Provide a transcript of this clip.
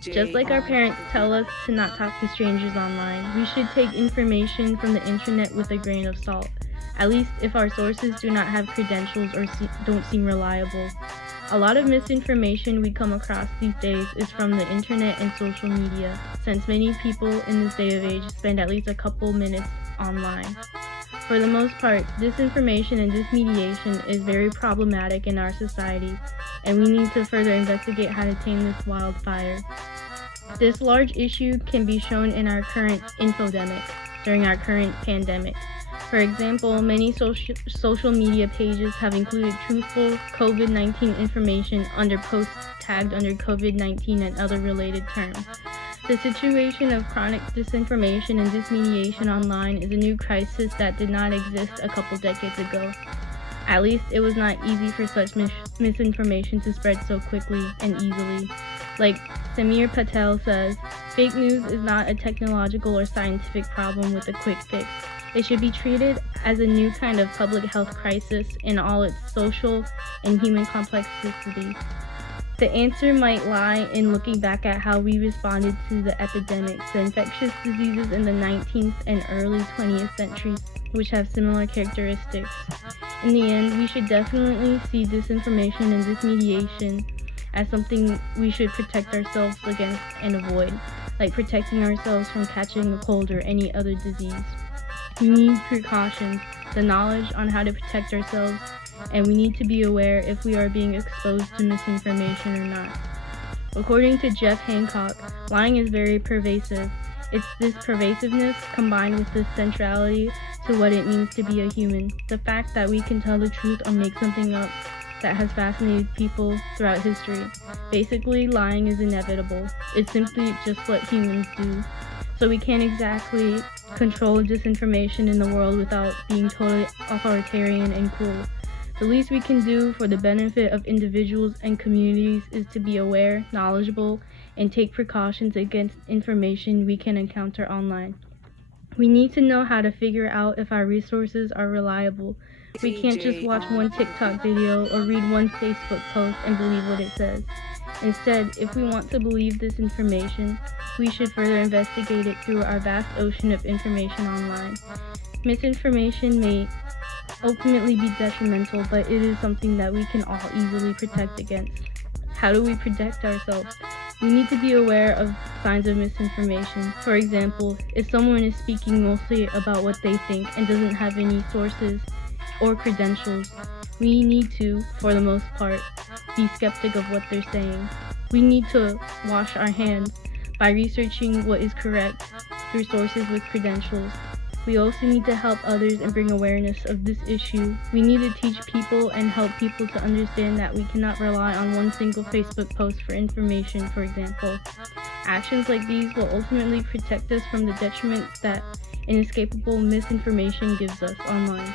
Just like our parents tell us to not talk to strangers online, we should take information from the internet with a grain of salt, at least if our sources do not have credentials or don't seem reliable. A lot of misinformation we come across these days is from the internet and social media, since many people in this day of age spend at least a couple minutes online. For the most part, disinformation and dismediation is very problematic in our society, and we need to further investigate how to tame this wildfire. This large issue can be shown in our current infodemic, during our current pandemic. For example, many social media pages have included truthful COVID-19 information under posts tagged under COVID-19 and other related terms. The situation of chronic disinformation and dismediation online is a new crisis that did not exist a couple decades ago. At least it was not easy for such misinformation to spread so quickly and easily. Like Samir Patel says, fake news is not a technological or scientific problem with a quick fix. It should be treated as a new kind of public health crisis in all its social and human complexity. The answer might lie in looking back at how we responded to the epidemics, the infectious diseases in the 19th and early 20th centuries, which have similar characteristics. In the end, we should definitely see disinformation and dismediation as something we should protect ourselves against and avoid, like protecting ourselves from catching a cold or any other disease. We need precautions, the knowledge on how to protect ourselves, and we need to be aware if we are being exposed to misinformation or not. According to Jeff Hancock, lying is very pervasive. It's this pervasiveness combined with the centrality to what it means to be a human. The fact that we can tell the truth or make something up that has fascinated people throughout history. Basically, lying is inevitable. It's simply just what humans do. So we can't exactly control disinformation in the world without being totally authoritarian and cruel. The least we can do for the benefit of individuals and communities is to be aware, knowledgeable, and take precautions against information we can encounter online. We need to know how to figure out if our resources are reliable. We can't just watch one TikTok video or read one Facebook post and believe what it says. Instead, if we want to believe this information, we should further investigate it through our vast ocean of information online. Misinformation may ultimately be detrimental, but it is something that we can all easily protect against. How do we protect ourselves? We need to be aware of signs of misinformation. For example, if someone is speaking mostly about what they think and doesn't have any sources or credentials, we need to, for the most part, be skeptic of what they're saying. We need to wash our hands by researching what is correct through sources with credentials. We also need to help others and bring awareness of this issue. We need to teach people and help people to understand that we cannot rely on one single Facebook post for information, for example. Actions like these will ultimately protect us from the detriments that inescapable misinformation gives us online.